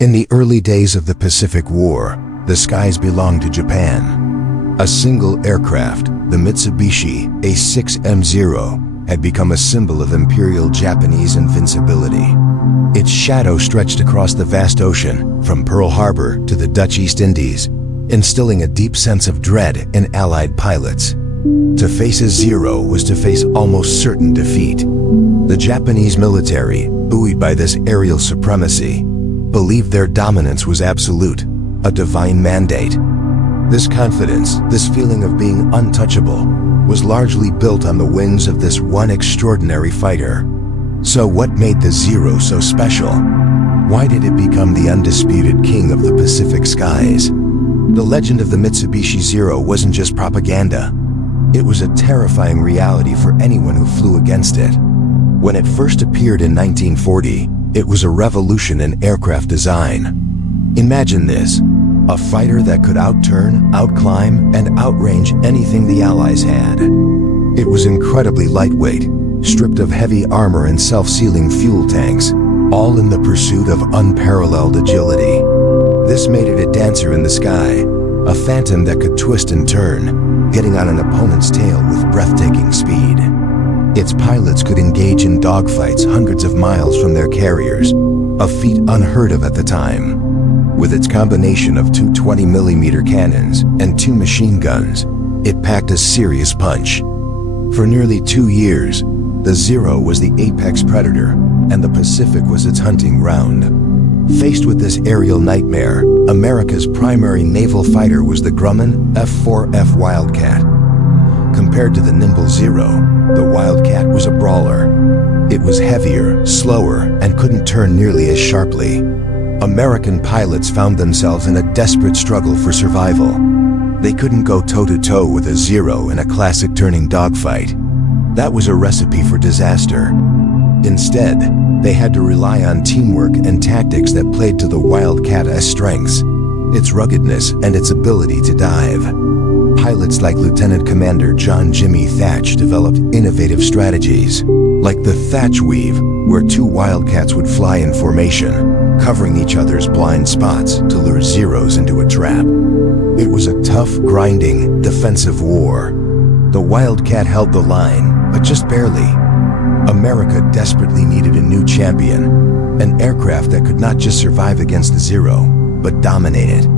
In the early days of the Pacific War, the skies belonged to Japan. A single aircraft, the Mitsubishi A6M Zero, had become a symbol of Imperial Japanese invincibility. Its shadow stretched across the vast ocean, from Pearl Harbor to the Dutch East Indies, instilling a deep sense of dread in Allied pilots. To face a Zero was to face almost certain defeat. The Japanese military, buoyed by this aerial supremacy, believed their dominance was absolute, a divine mandate. This confidence, this feeling of being untouchable, was largely built on the wings of this one extraordinary fighter. So what made the Zero so special? Why did it become the undisputed king of the Pacific skies? The legend of the Mitsubishi Zero wasn't just propaganda. It was a terrifying reality for anyone who flew against it. When it first appeared in 1940, it was a revolution in aircraft design. Imagine this, a fighter that could outturn, outclimb, and outrange anything the Allies had. It was incredibly lightweight, stripped of heavy armor and self-sealing fuel tanks, all in the pursuit of unparalleled agility. This made it a dancer in the sky, a phantom that could twist and turn, getting on an opponent's tail with breathtaking speed. Its pilots could engage in dogfights hundreds of miles from their carriers, a feat unheard of at the time. With its combination of two 20mm cannons and two machine guns, it packed a serious punch. For nearly 2 years, the Zero was the apex predator, and the Pacific was its hunting ground. Faced with this aerial nightmare, America's primary naval fighter was the Grumman F6F Wildcat. Compared to the nimble Zero, the Wildcat was a brawler. It was heavier, slower, and couldn't turn nearly as sharply. American pilots found themselves in a desperate struggle for survival. They couldn't go toe-to-toe with a Zero in a classic turning dogfight. That was a recipe for disaster. Instead, they had to rely on teamwork and tactics that played to the Wildcat's strengths, its ruggedness and its ability to dive. Pilots like Lieutenant Commander John Jimmy Thach developed innovative strategies, like the Thach Weave, where two Wildcats would fly in formation, covering each other's blind spots to lure Zeros into a trap. It was a tough, grinding, defensive war. The Wildcat held the line, but just barely. America desperately needed a new champion, an aircraft that could not just survive against the Zero, but dominate it.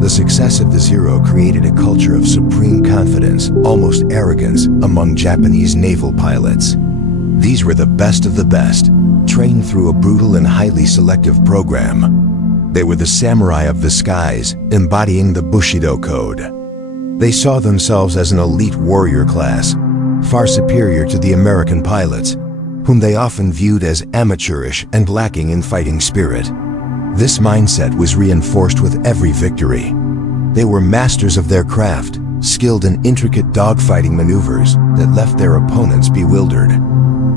The success of the Zero created a culture of supreme confidence, almost arrogance, among Japanese naval pilots. These were the best of the best, trained through a brutal and highly selective program. They were the samurai of the skies, embodying the Bushido code. They saw themselves as an elite warrior class, far superior to the American pilots, whom they often viewed as amateurish and lacking in fighting spirit. This mindset was reinforced with every victory. They were masters of their craft, skilled in intricate dogfighting maneuvers that left their opponents bewildered.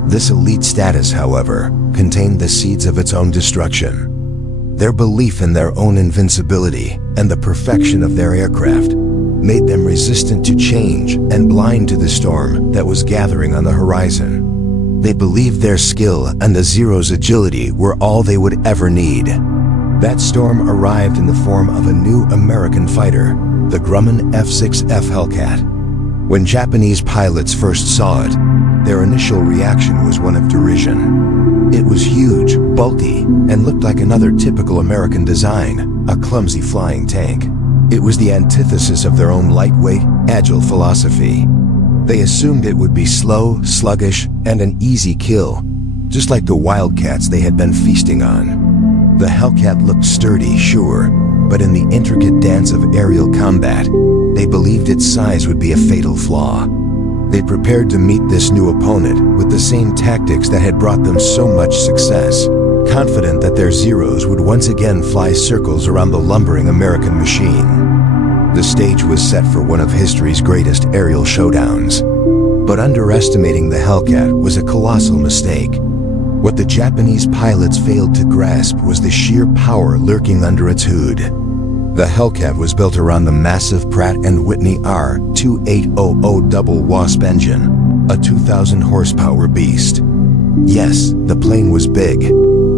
This elite status, however, contained the seeds of its own destruction. Their belief in their own invincibility and the perfection of their aircraft made them resistant to change and blind to the storm that was gathering on the horizon. They believed their skill and the Zero's agility were all they would ever need. That storm arrived in the form of a new American fighter, the Grumman F6F Hellcat. When Japanese pilots first saw it, their initial reaction was one of derision. It was huge, bulky, and looked like another typical American design, a clumsy flying tank. It was the antithesis of their own lightweight, agile philosophy. They assumed it would be slow, sluggish, and an easy kill, just like the Wildcats they had been feasting on. The Hellcat looked sturdy, sure, but in the intricate dance of aerial combat, they believed its size would be a fatal flaw. They prepared to meet this new opponent with the same tactics that had brought them so much success, confident that their Zeros would once again fly circles around the lumbering American machine. The stage was set for one of history's greatest aerial showdowns. But underestimating the Hellcat was a colossal mistake. What the Japanese pilots failed to grasp was the sheer power lurking under its hood. The Hellcat was built around the massive Pratt & Whitney R2800 double Wasp engine, a 2,000 horsepower beast. Yes, the plane was big,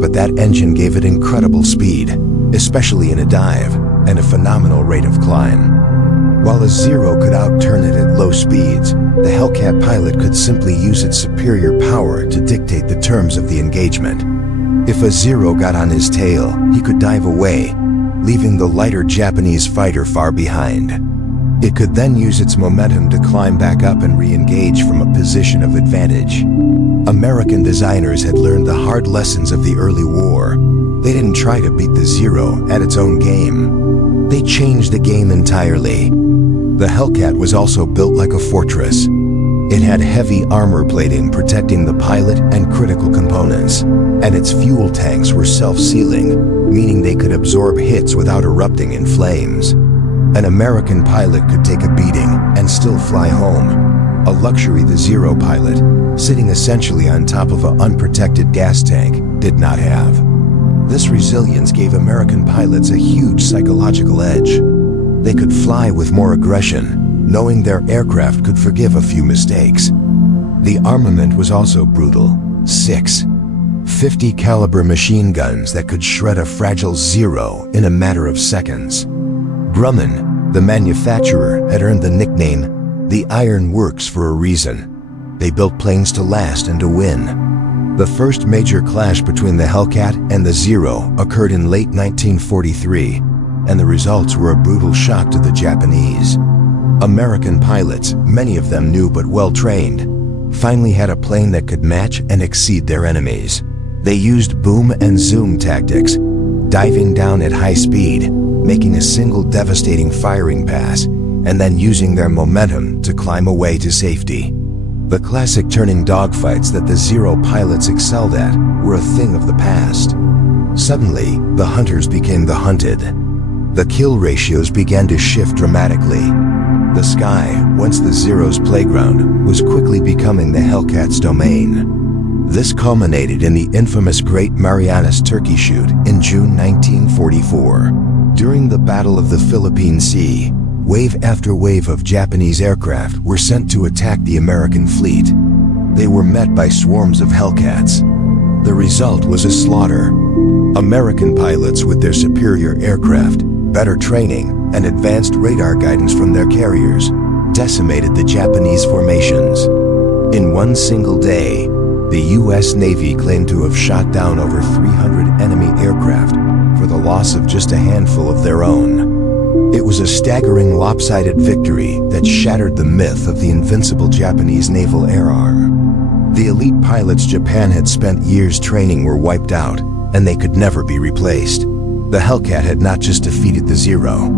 but that engine gave it incredible speed, especially in a dive, and a phenomenal rate of climb. While a Zero could outturn it at low speeds, the Hellcat pilot could simply use its superior power to dictate the terms of the engagement. If a Zero got on his tail, he could dive away, leaving the lighter Japanese fighter far behind. It could then use its momentum to climb back up and re-engage from a position of advantage. American designers had learned the hard lessons of the early war. They didn't try to beat the Zero at its own game. They changed the game entirely. The Hellcat was also built like a fortress. It had heavy armor plating protecting the pilot and critical components, and its fuel tanks were self-sealing, meaning they could absorb hits without erupting in flames. An American pilot could take a beating and still fly home, a luxury the Zero pilot, sitting essentially on top of an unprotected gas tank, did not have. This resilience gave American pilots a huge psychological edge. They could fly with more aggression, knowing their aircraft could forgive a few mistakes. The armament was also brutal. 6 50 caliber machine guns that could shred a fragile Zero in a matter of seconds. Grumman, the manufacturer, had earned the nickname the Iron Works for a reason. They built planes to last and to win. The first major clash between the Hellcat and the Zero occurred in late 1943, and the results were a brutal shock to the Japanese. American pilots, many of them new but well-trained, finally had a plane that could match and exceed their enemies. They used boom and zoom tactics, diving down at high speed, making a single devastating firing pass, and then using their momentum to climb away to safety. The classic turning dogfights that the Zero pilots excelled at were a thing of the past. Suddenly, the hunters became the hunted. The kill ratios began to shift dramatically. The sky, once the Zero's playground, was quickly becoming the Hellcat's domain. This culminated in the infamous Great Marianas Turkey Shoot in June 1944. During the Battle of the Philippine Sea, wave after wave of Japanese aircraft were sent to attack the American fleet. They were met by swarms of Hellcats. The result was a slaughter. American pilots, with their superior aircraft, better training, and advanced radar guidance from their carriers, decimated the Japanese formations. In one single day, the U.S. Navy claimed to have shot down over 300 enemy aircraft for the loss of just a handful of their own. It was a staggering lopsided victory that shattered the myth of the invincible Japanese naval air arm. The elite pilots Japan had spent years training were wiped out, and they could never be replaced. The Hellcat had not just defeated the Zero,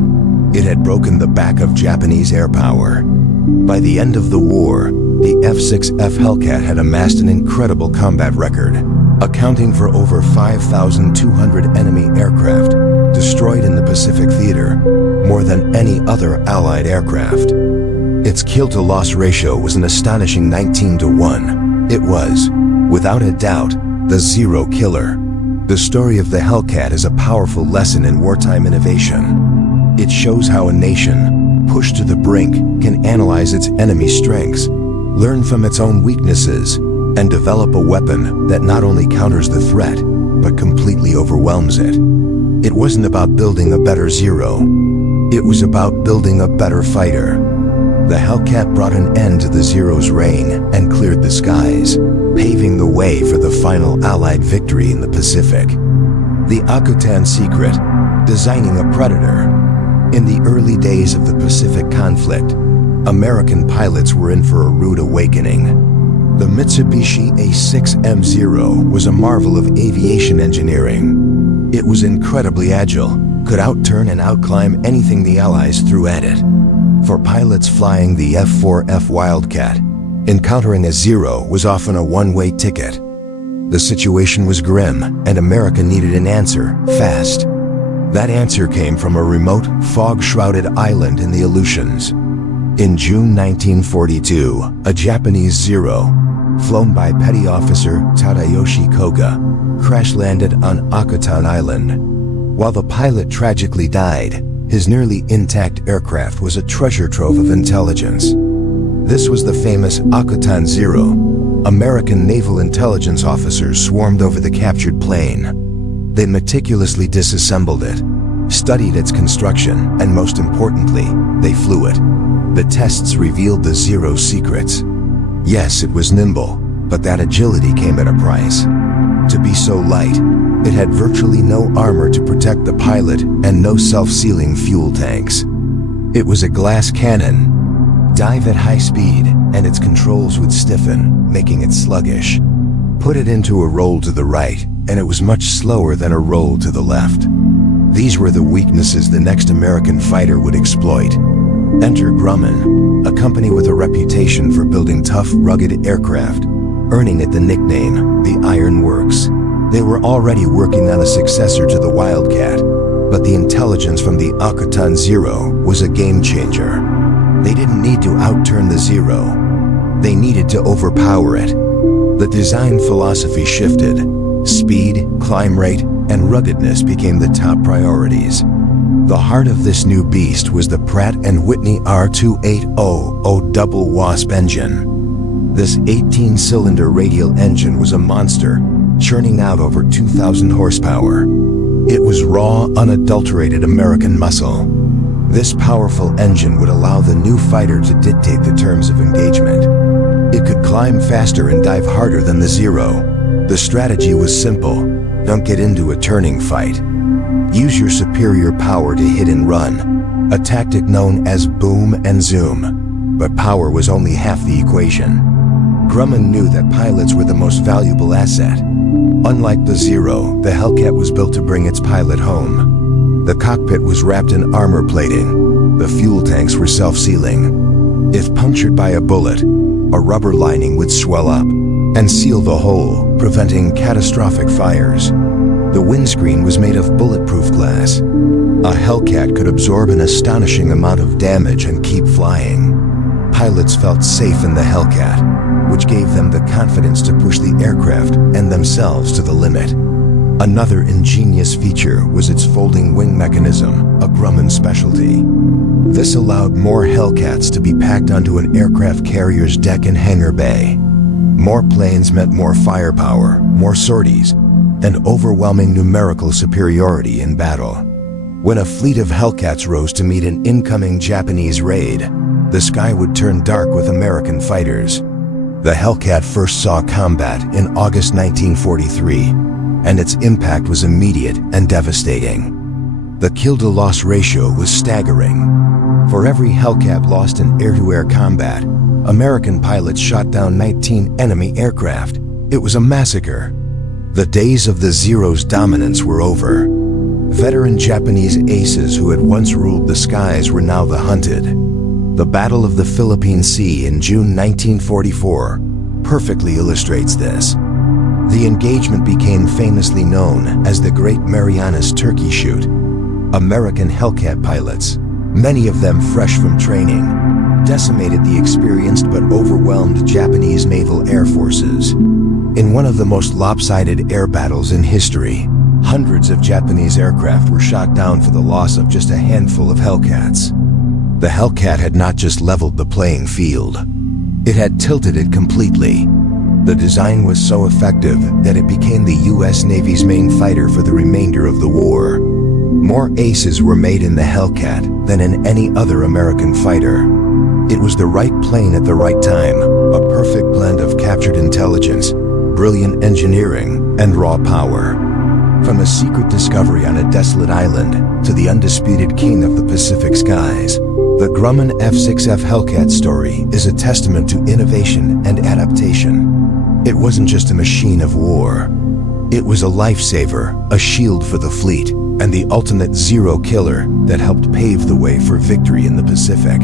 it had broken the back of Japanese air power. By the end of the war, the F6F Hellcat had amassed an incredible combat record, accounting for over 5,200 enemy aircraft destroyed in the Pacific Theater, more than any other Allied aircraft. Its kill-to-loss ratio was an astonishing 19-to-1. It was, without a doubt, the Zero killer. The story of the Hellcat is a powerful lesson in wartime innovation. It shows how a nation, pushed to the brink, can analyze its enemy's strengths, learn from its own weaknesses, and develop a weapon that not only counters the threat, but completely overwhelms it. It wasn't about building a better Zero. It was about building a better fighter. The Hellcat brought an end to the Zero's reign and cleared the skies, paving the way for the final Allied victory in the Pacific. The Akutan secret: designing a predator. In the early days of the Pacific conflict, American pilots were in for a rude awakening. The Mitsubishi A6M Zero was a marvel of aviation engineering. It was incredibly agile, could outturn and outclimb anything the Allies threw at it. For pilots flying the F4F Wildcat, encountering a Zero was often a one-way ticket. The situation was grim, and America needed an answer, fast. That answer came from a remote, fog-shrouded island in the Aleutians. In June 1942, a Japanese Zero, flown by Petty Officer Tadayoshi Koga, crash-landed on Akutan Island. While the pilot tragically died, his nearly intact aircraft was a treasure trove of intelligence. This was the famous Akutan Zero. American naval intelligence officers swarmed over the captured plane. They meticulously disassembled it, studied its construction, and most importantly, they flew it. The tests revealed the Zero's secrets. Yes, it was nimble, but that agility came at a price. To be so light, it had virtually no armor to protect the pilot and no self-sealing fuel tanks. It was a glass cannon. Dive at high speed, and its controls would stiffen, making it sluggish. Put it into a roll to the right, and it was much slower than a roll to the left. These were the weaknesses the next American fighter would exploit. Enter Grumman, a company with a reputation for building tough, rugged aircraft, earning it the nickname, the Iron Works. They were already working on a successor to the Wildcat, but the intelligence from the Akutan Zero was a game changer. They didn't need to outturn the Zero. They needed to overpower it. The design philosophy shifted. Speed, climb rate, and ruggedness became the top priorities. The heart of this new beast was the Pratt & Whitney R280 double wasp engine. This 18-cylinder radial engine was a monster, churning out over 2,000 horsepower. It was raw, unadulterated American muscle. This powerful engine would allow the new fighter to dictate the terms of engagement. It could climb faster and dive harder than the Zero. The strategy was simple. Don't get into a turning fight. Use your superior power to hit and run, a tactic known as boom and zoom. But power was only half the equation. Grumman knew that pilots were the most valuable asset. Unlike the Zero, the Hellcat was built to bring its pilot home. The cockpit was wrapped in armor plating. The fuel tanks were self-sealing. If punctured by a bullet, a rubber lining would swell up and seal the hole, preventing catastrophic fires. The windscreen was made of bulletproof glass. A Hellcat could absorb an astonishing amount of damage and keep flying. Pilots felt safe in the Hellcat, which gave them the confidence to push the aircraft and themselves to the limit. Another ingenious feature was its folding wing mechanism, a Grumman specialty. This allowed more Hellcats to be packed onto an aircraft carrier's deck and hangar bay. More planes meant more firepower, more sorties, and overwhelming numerical superiority in battle. When a fleet of Hellcats rose to meet an incoming Japanese raid, the sky would turn dark with American fighters. The Hellcat first saw combat in August 1943, and its impact was immediate and devastating. The kill-to-loss ratio was staggering. For every Hellcat lost in air-to-air combat, American pilots shot down 19 enemy aircraft. It was a massacre. The days of the Zero's dominance were over. Veteran Japanese aces who had once ruled the skies were now the hunted. The Battle of the Philippine Sea in June 1944 perfectly illustrates this. The engagement became famously known as the Great Marianas Turkey Shoot. American Hellcat pilots, many of them fresh from training, decimated the experienced but overwhelmed Japanese naval air forces. In one of the most lopsided air battles in history, hundreds of Japanese aircraft were shot down for the loss of just a handful of Hellcats. The Hellcat had not just leveled the playing field, it had tilted it completely. The design was so effective that it became the U.S. Navy's main fighter for the remainder of the war. More aces were made in the Hellcat than in any other American fighter. It was the right plane at the right time, a perfect blend of captured intelligence, brilliant engineering, and raw power. From a secret discovery on a desolate island to the undisputed king of the Pacific skies, the Grumman F6F Hellcat story is a testament to innovation and adaptation. It wasn't just a machine of war. It was a lifesaver, a shield for the fleet, and the ultimate Zero killer that helped pave the way for victory in the Pacific.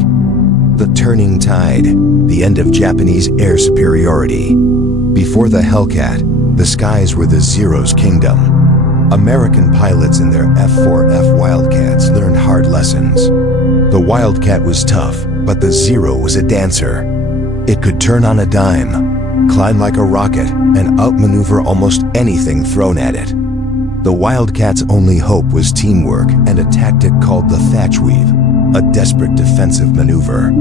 The turning tide, the end of Japanese air superiority. Before the Hellcat, the skies were the Zero's kingdom. American pilots in their F4F Wildcats learned hard lessons. The Wildcat was tough, but the Zero was a dancer. It could turn on a dime, climb like a rocket, and outmaneuver almost anything thrown at it. The Wildcat's only hope was teamwork and a tactic called the Thach Weave, a desperate defensive maneuver.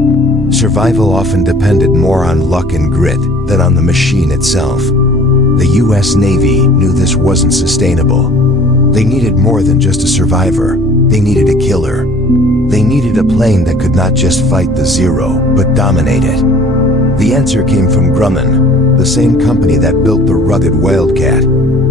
Survival often depended more on luck and grit than on the machine itself. The U.S. Navy knew this wasn't sustainable. They needed more than just a survivor. They needed a killer. They needed a plane that could not just fight the Zero, but dominate it. The answer came from Grumman, the same company that built the rugged Wildcat.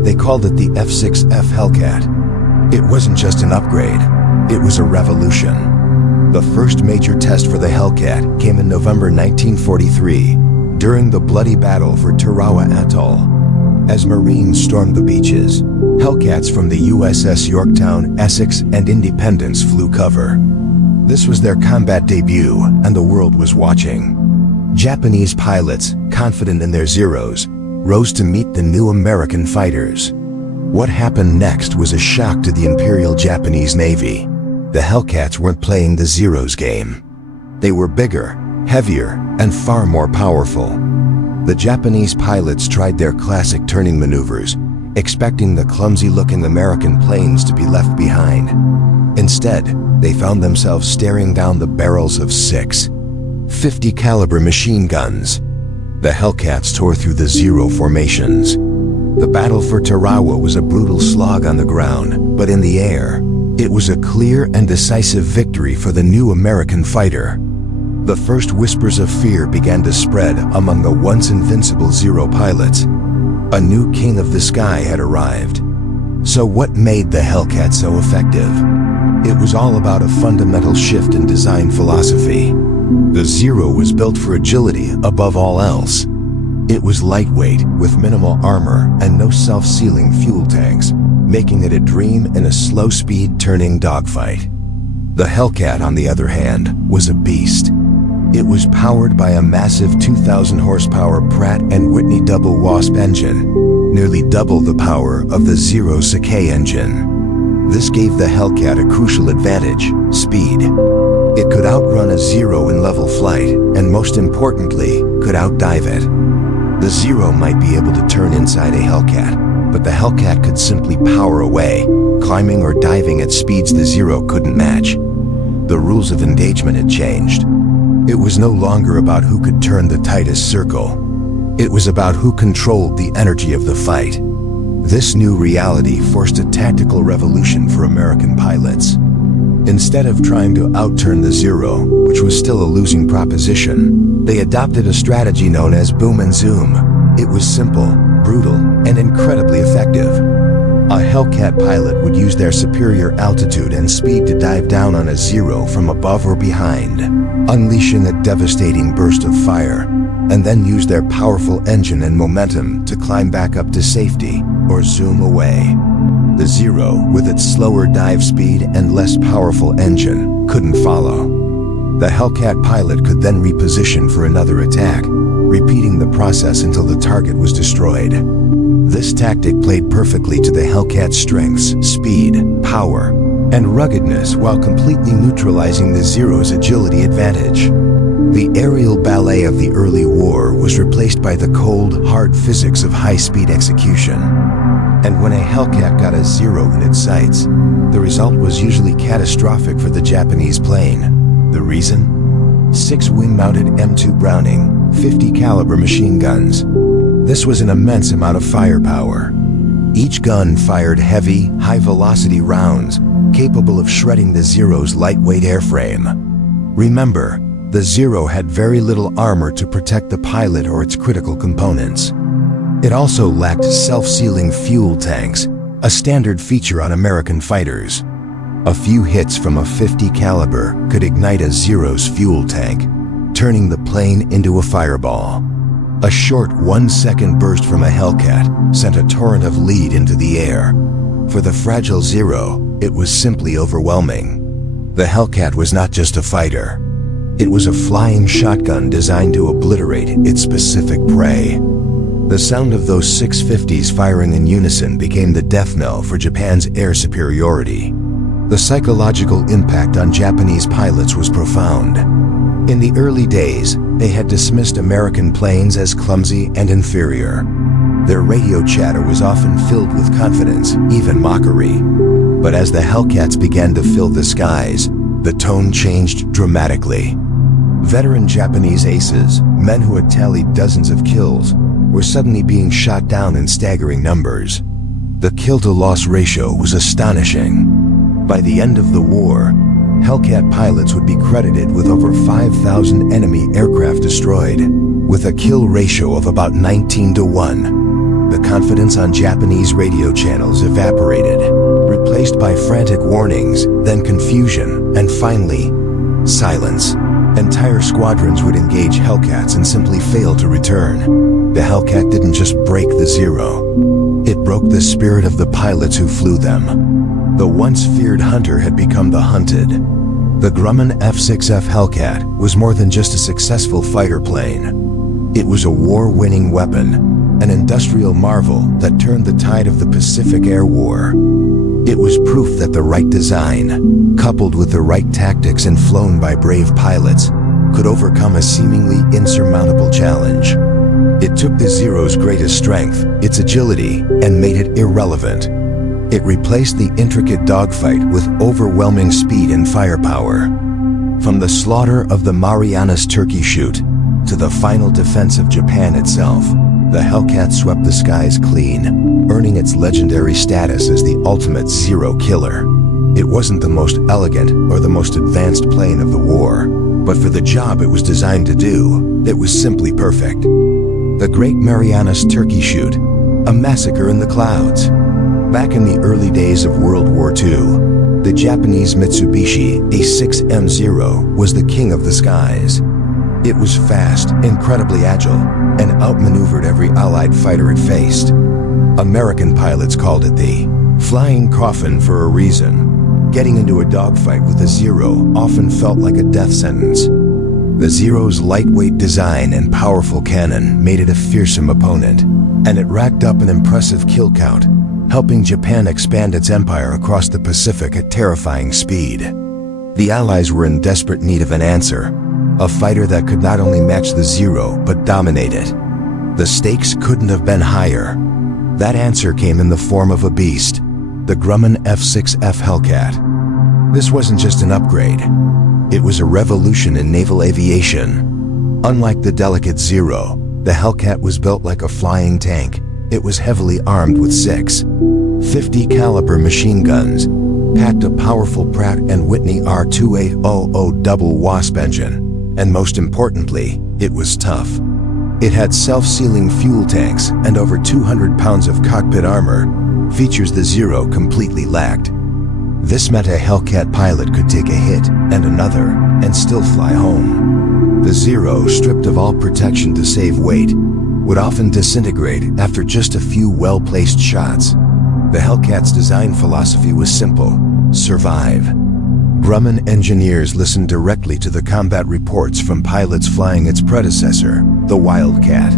They called it the F6F Hellcat. It wasn't just an upgrade, it was a revolution. The first major test for the Hellcat came in November 1943, during the bloody battle for Tarawa Atoll. As Marines stormed the beaches, Hellcats from the USS Yorktown, Essex, and Independence flew cover. This was their combat debut, and the world was watching. Japanese pilots, confident in their Zeros, rose to meet the new American fighters. What happened next was a shock to the Imperial Japanese Navy. The Hellcats weren't playing the Zeros game. They were bigger, heavier, and far more powerful. The Japanese pilots tried their classic turning maneuvers, expecting the clumsy-looking American planes to be left behind. Instead, they found themselves staring down the barrels of 6 .50 caliber machine guns. The Hellcats tore through the Zero formations. The battle for Tarawa was a brutal slog on the ground, but in the air, it was a clear and decisive victory for the new American fighter. The first whispers of fear began to spread among the once invincible Zero pilots. A new king of the sky had arrived. So what made the Hellcat so effective? It was all about a fundamental shift in design philosophy. The Zero was built for agility above all else. It was lightweight, with minimal armor and no self-sealing fuel tanks, making it a dream in a slow-speed turning dogfight. The Hellcat, on the other hand, was a beast. It was powered by a massive 2,000 horsepower Pratt & Whitney double Wasp engine, nearly double the power of the Zero Sakai engine. This gave the Hellcat a crucial advantage: speed. It could outrun a Zero in level flight, and most importantly, could outdive it. The Zero might be able to turn inside a Hellcat, but the Hellcat could simply power away, climbing or diving at speeds the Zero couldn't match. The rules of engagement had changed. It was no longer about who could turn the tightest circle. It was about who controlled the energy of the fight. This new reality forced a tactical revolution for American pilots. Instead of trying to outturn the Zero, which was still a losing proposition, they adopted a strategy known as boom and zoom. It was simple, brutal, and incredibly effective. A Hellcat pilot would use their superior altitude and speed to dive down on a Zero from above or behind, unleashing a devastating burst of fire, and then use their powerful engine and momentum to climb back up to safety or zoom away. The Zero, with its slower dive speed and less powerful engine, couldn't follow. The Hellcat pilot could then reposition for another attack, repeating the process until the target was destroyed. This tactic played perfectly to the Hellcat's strengths, speed, power, and ruggedness, while completely neutralizing the Zero's agility advantage. The aerial ballet of the early war was replaced by the cold, hard physics of high-speed execution. And when a Hellcat got a Zero in its sights, the result was usually catastrophic for the Japanese plane. The reason? 6 wing-mounted M2 Browning, .50 caliber machine guns. This was an immense amount of firepower. Each gun fired heavy, high-velocity rounds, capable of shredding the Zero's lightweight airframe. Remember, the Zero had very little armor to protect the pilot or its critical components. It also lacked self-sealing fuel tanks, a standard feature on American fighters. A few hits from a .50 caliber could ignite a Zero's fuel tank, turning the plane into a fireball. A short 1-second burst from a Hellcat sent a torrent of lead into the air. For the fragile Zero, it was simply overwhelming. The Hellcat was not just a fighter. It was a flying shotgun designed to obliterate its specific prey. The sound of those 650s firing in unison became the death knell for Japan's air superiority. The psychological impact on Japanese pilots was profound. In the early days, they had dismissed American planes as clumsy and inferior. Their radio chatter was often filled with confidence, even mockery. But as the Hellcats began to fill the skies, the tone changed dramatically. Veteran Japanese aces, men who had tallied dozens of kills, were suddenly being shot down in staggering numbers. The kill-to-loss ratio was astonishing. By the end of the war, Hellcat pilots would be credited with over 5,000 enemy aircraft destroyed, with a kill ratio of about 19-1. The confidence on Japanese radio channels evaporated, replaced by frantic warnings, then confusion, and finally, silence. Entire squadrons would engage Hellcats and simply fail to return. The Hellcat didn't just break the Zero. It broke the spirit of the pilots who flew them. The once feared hunter had become the hunted. The Grumman F6F Hellcat was more than just a successful fighter plane. It was a war-winning weapon, an industrial marvel that turned the tide of the Pacific Air War. It was proof that the right design, coupled with the right tactics and flown by brave pilots, could overcome a seemingly insurmountable challenge. It took the Zero's greatest strength, its agility, and made it irrelevant. It replaced the intricate dogfight with overwhelming speed and firepower. From the slaughter of the Marianas Turkey Shoot to the final defense of Japan itself, the Hellcat swept the skies clean, earning its legendary status as the ultimate Zero killer. It wasn't the most elegant or the most advanced plane of the war, but for the job it was designed to do, it was simply perfect. The Great Marianas Turkey Shoot, a massacre in the clouds. Back in the early days of World War II, the Japanese Mitsubishi A6M Zero was the king of the skies. It was fast, incredibly agile, and outmaneuvered every Allied fighter it faced. American pilots called it the flying coffin for a reason. Getting into a dogfight with a Zero often felt like a death sentence. The Zero's lightweight design and powerful cannon made it a fearsome opponent, and it racked up an impressive kill count, helping Japan expand its empire across the Pacific at terrifying speed. The Allies were in desperate need of an answer, a fighter that could not only match the Zero but dominate it. The stakes couldn't have been higher. That answer came in the form of a beast, the Grumman F6F Hellcat. This wasn't just an upgrade. It was a revolution in naval aviation. Unlike the delicate Zero, the Hellcat was built like a flying tank. It was heavily armed with 6 .50 caliber machine guns, packed a powerful Pratt & Whitney R2800 double Wasp engine, and most importantly, it was tough. It had self-sealing fuel tanks and over 200 pounds of cockpit armor, features the Zero completely lacked. This meant a Hellcat pilot could take a hit and another and still fly home. The Zero, stripped of all protection to save weight, would often disintegrate after just a few well-placed shots. The Hellcat's design philosophy was simple: survive. Grumman engineers listened directly to the combat reports from pilots flying its predecessor, the Wildcat.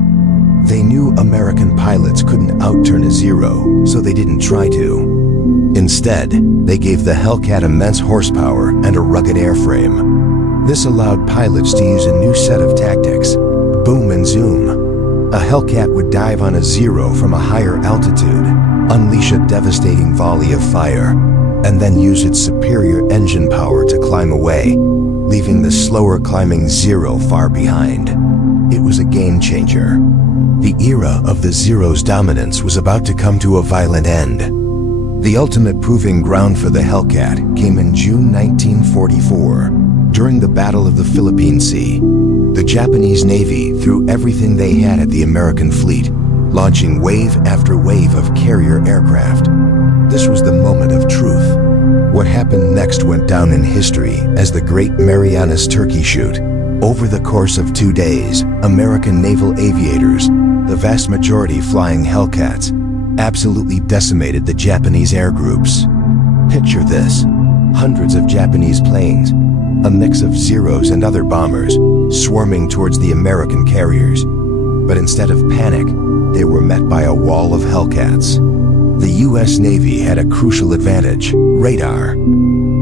They knew American pilots couldn't outturn a Zero, so they didn't try to. Instead, they gave the Hellcat immense horsepower and a rugged airframe. This allowed pilots to use a new set of tactics: boom and zoom. A Hellcat would dive on a Zero from a higher altitude, unleash a devastating volley of fire, and then use its superior engine power to climb away, leaving the slower climbing Zero far behind. It was a game changer. The era of the Zero's dominance was about to come to a violent end. The ultimate proving ground for the Hellcat came in June 1944, during the Battle of the Philippine Sea. The Japanese Navy threw everything they had at the American fleet, launching wave after wave of carrier aircraft. This was the moment of truth. What happened next went down in history as the Great Marianas Turkey Shoot. Over the course of 2 days, American naval aviators, the vast majority flying Hellcats, absolutely decimated the Japanese air groups. Picture this: hundreds of Japanese planes, a mix of Zeros and other bombers, swarming towards the American carriers. But instead of panic, they were met by a wall of Hellcats. The US Navy had a crucial advantage: radar.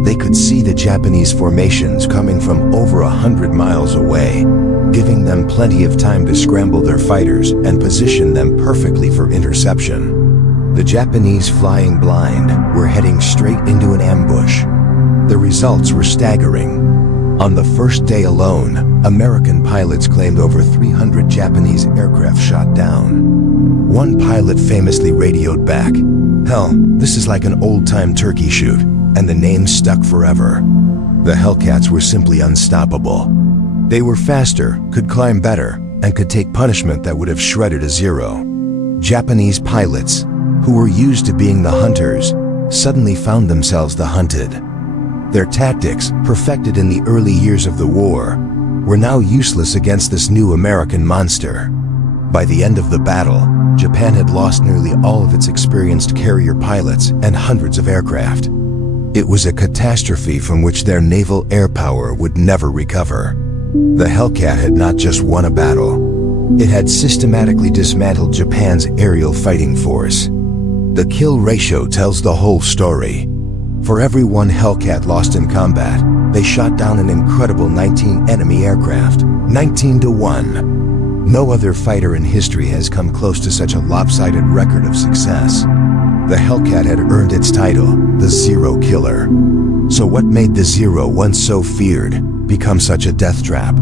They could see the Japanese formations coming from over 100 miles away, giving them plenty of time to scramble their fighters and position them perfectly for interception. The Japanese, flying blind, were heading straight into an ambush. The results were staggering. On the first day alone, American pilots claimed over 300 Japanese aircraft shot down. One pilot famously radioed back, Hell, this is like an old-time turkey shoot, and the name stuck forever. The Hellcats were simply unstoppable. They were faster, could climb better, and could take punishment that would have shredded a Zero. Japanese pilots, who were used to being the hunters, suddenly found themselves the hunted. Their tactics, perfected in the early years of the war, were now useless against this new American monster. By the end of the battle, Japan had lost nearly all of its experienced carrier pilots and hundreds of aircraft. It was a catastrophe from which their naval air power would never recover. The Hellcat had not just won a battle. It had systematically dismantled Japan's aerial fighting force. The kill ratio tells the whole story. For every one Hellcat lost in combat, they shot down an incredible 19 enemy aircraft, 19 to 1. No other fighter in history has come close to such a lopsided record of success. The Hellcat had earned its title, the Zero Killer. So what made the Zero, once so feared, become such a death trap?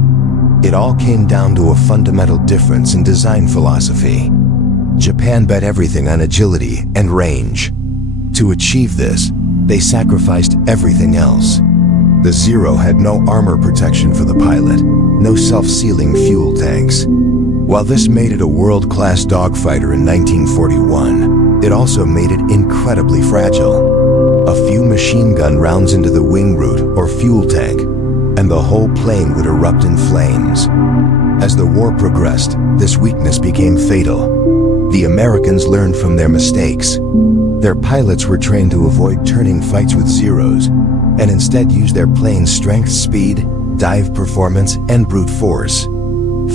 It all came down to a fundamental difference in design philosophy. Japan bet everything on agility and range. To achieve this, they sacrificed everything else. The Zero had no armor protection for the pilot, no self-sealing fuel tanks. While this made it a world-class dogfighter in 1941, it also made it incredibly fragile. A few machine gun rounds into the wing root or fuel tank, and the whole plane would erupt in flames. As the war progressed, this weakness became fatal. The Americans learned from their mistakes. Their pilots were trained to avoid turning fights with Zeros, and instead use their plane's strength, speed, dive performance, and brute force.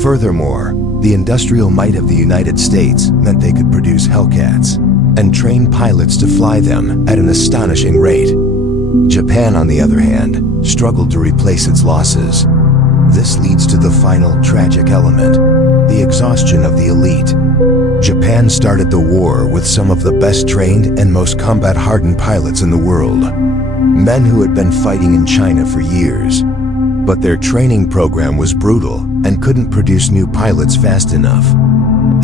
Furthermore, the industrial might of the United States meant they could produce Hellcats and train pilots to fly them at an astonishing rate. Japan, on the other hand, struggled to replace its losses. This leads to the final tragic element, the exhaustion of the elite. Japan started the war with some of the best trained and most combat-hardened pilots in the world, men who had been fighting in China for years. But their training program was brutal and couldn't produce new pilots fast enough.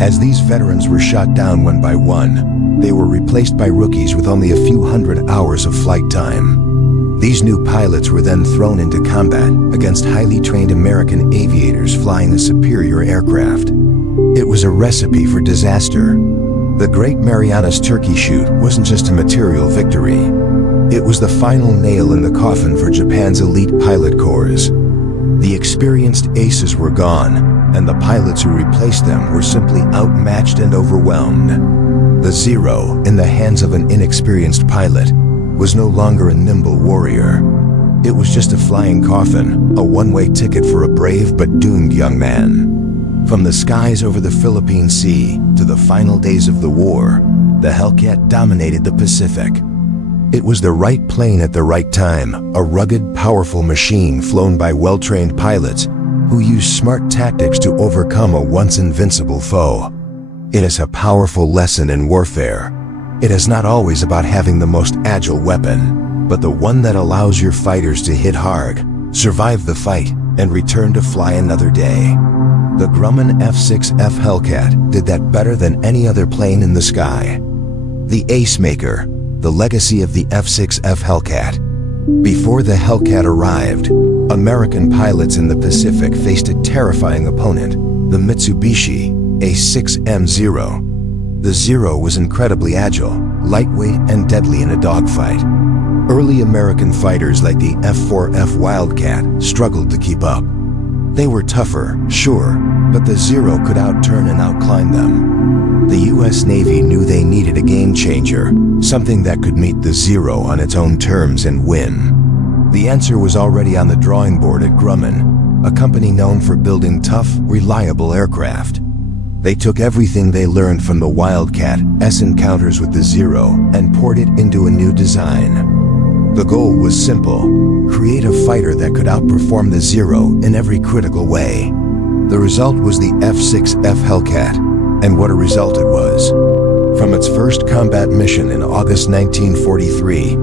As these veterans were shot down one by one, they were replaced by rookies with only a few hundred hours of flight time. These new pilots were then thrown into combat against highly trained American aviators flying a superior aircraft. It was a recipe for disaster. The Great Marianas Turkey Shoot wasn't just a material victory. It was the final nail in the coffin for Japan's elite pilot corps. The experienced aces were gone, and the pilots who replaced them were simply outmatched and overwhelmed. The Zero, in the hands of an inexperienced pilot, was no longer a nimble warrior. It was just a flying coffin, a one-way ticket for a brave but doomed young man. From the skies over the Philippine Sea to the final days of the war, the Hellcat dominated the Pacific. It was the right plane at the right time, a rugged, powerful machine flown by well-trained pilots who used smart tactics to overcome a once invincible foe. It is a powerful lesson in warfare. It is not always about having the most agile weapon, but the one that allows your fighters to hit hard, survive the fight, and return to fly another day. The Grumman F6F Hellcat did that better than any other plane in the sky. The Ace Maker, the legacy of the F6F Hellcat. Before the Hellcat arrived, American pilots in the Pacific faced a terrifying opponent, the Mitsubishi A6M Zero. The Zero was incredibly agile, lightweight, and deadly in a dogfight. Early American fighters like the F4F Wildcat struggled to keep up. They were tougher, sure, but the Zero could outturn and outclimb them. The US Navy knew they needed a game changer, something that could meet the Zero on its own terms and win. The answer was already on the drawing board at Grumman, a company known for building tough, reliable aircraft. They took everything they learned from the Wildcat's encounters with the Zero and poured it into a new design. The goal was simple: create a fighter that could outperform the Zero in every critical way. The result was the F6F Hellcat, and what a result it was. From its first combat mission in August 1943,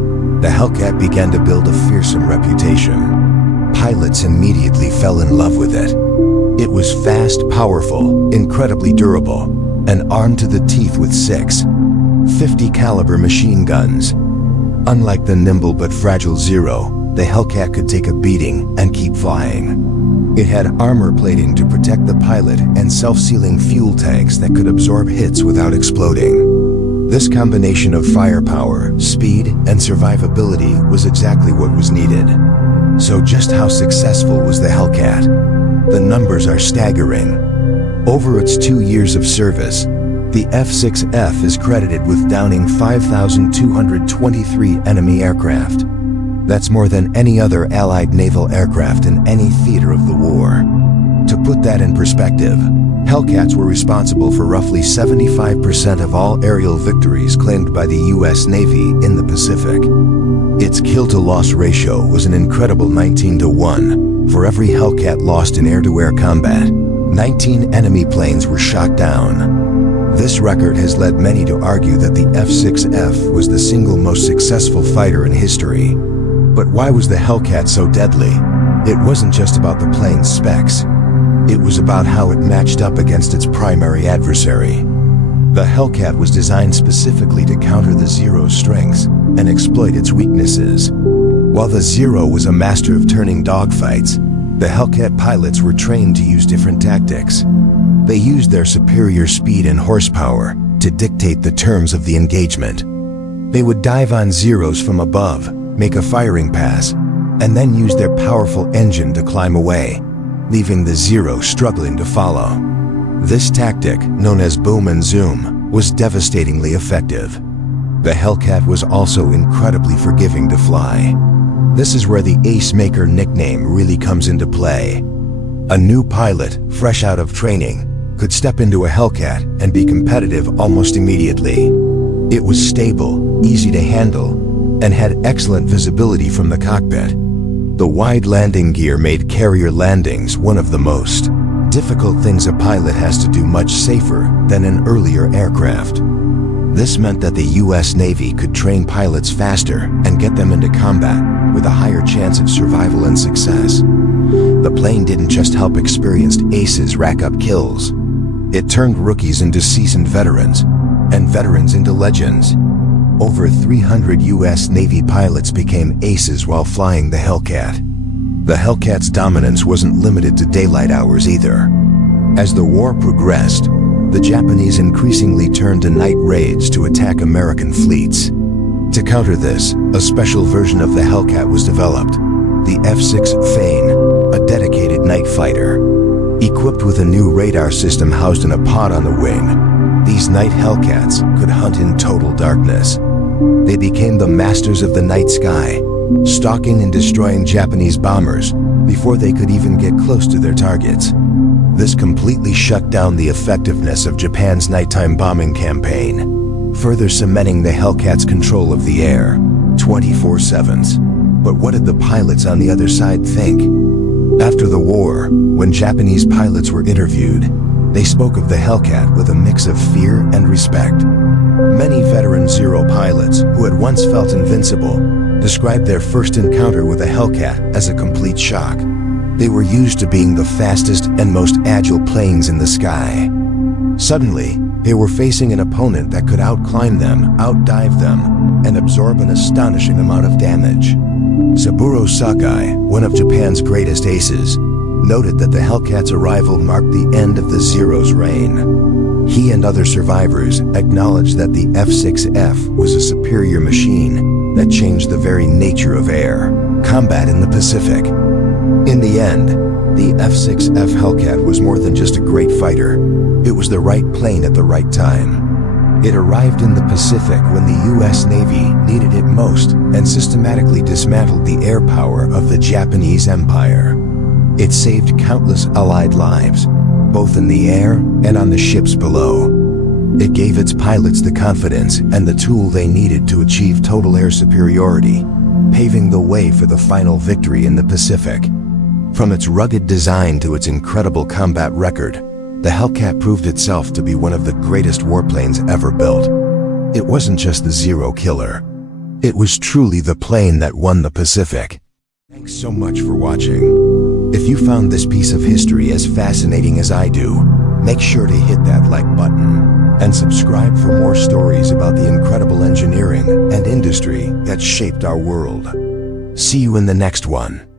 the Hellcat began to build a fearsome reputation. Pilots immediately fell in love with it. It was fast, powerful, incredibly durable, and armed to the teeth with 6 50 caliber machine guns. Unlike the nimble but fragile Zero, the Hellcat could take a beating and keep flying. It had armor plating to protect the pilot and self-sealing fuel tanks that could absorb hits without exploding. This combination of firepower, speed, and survivability was exactly what was needed. So just how successful was the Hellcat? The numbers are staggering. Over its 2 years of service, the F6F is credited with downing 5,223 enemy aircraft. That's more than any other Allied naval aircraft in any theater of the war. To put that in perspective, Hellcats were responsible for roughly 75% of all aerial victories claimed by the US Navy in the Pacific. Its kill-to-loss ratio was an incredible 19-to-1. For every Hellcat lost in air-to-air combat, 19 enemy planes were shot down. This record has led many to argue that the F6F was the single most successful fighter in history. But why was the Hellcat so deadly? It wasn't just about the plane's specs. It was about how it matched up against its primary adversary. The Hellcat was designed specifically to counter the Zero's strengths and exploit its weaknesses. While the Zero was a master of turning dogfights, the Hellcat pilots were trained to use different tactics. They used their superior speed and horsepower to dictate the terms of the engagement. They would dive on Zeros from above, make a firing pass, and then use their powerful engine to climb away, leaving the Zero struggling to follow. This tactic, known as boom and zoom, was devastatingly effective. The Hellcat was also incredibly forgiving to fly. This is where the Ace Maker nickname really comes into play. A new pilot, fresh out of training, could step into a Hellcat and be competitive almost immediately. It was stable, easy to handle, and had excellent visibility from the cockpit. The wide landing gear made carrier landings one of the most difficult things a pilot has to do, much safer than in earlier aircraft. This meant that the US Navy could train pilots faster and get them into combat with a higher chance of survival and success. The plane didn't just help experienced aces rack up kills. It turned rookies into seasoned veterans, and veterans into legends. Over 300 US Navy pilots became aces while flying the Hellcat. The Hellcat's dominance wasn't limited to daylight hours either. As the war progressed, the Japanese increasingly turned to night raids to attack American fleets. To counter this, a special version of the Hellcat was developed, the F6 Fane, a dedicated night fighter. Equipped with a new radar system housed in a pod on the wing, these night Hellcats could hunt in total darkness. They became the masters of the night sky, stalking and destroying Japanese bombers before they could even get close to their targets. This completely shut down the effectiveness of Japan's nighttime bombing campaign, further cementing the Hellcat's control of the air, 24/7. But what did the pilots on the other side think? After the war, when Japanese pilots were interviewed, they spoke of the Hellcat with a mix of fear and respect. Many veteran Zero pilots who had once felt invincible described their first encounter with a Hellcat as a complete shock. They were used to being the fastest and most agile planes in the sky. Suddenly, they were facing an opponent that could outclimb them, outdive them, and absorb an astonishing amount of damage. Saburo Sakai, one of Japan's greatest aces, noted that the Hellcat's arrival marked the end of the Zero's reign. He and other survivors acknowledged that the F6F was a superior machine that changed the very nature of air combat in the Pacific. In the end, the F6F Hellcat was more than just a great fighter. It was the right plane at the right time. It arrived in the Pacific when the US Navy needed it most and systematically dismantled the air power of the Japanese Empire. It saved countless Allied lives, both in the air and on the ships below. It gave its pilots the confidence and the tool they needed to achieve total air superiority, paving the way for the final victory in the Pacific. From its rugged design to its incredible combat record, the Hellcat proved itself to be one of the greatest warplanes ever built. It wasn't just the Zero killer. It was truly the plane that won the Pacific. Thanks so much for watching. If you found this piece of history as fascinating as I do, make sure to hit that like button. and subscribe for more stories about the incredible engineering and industry that shaped our world. See you in the next one.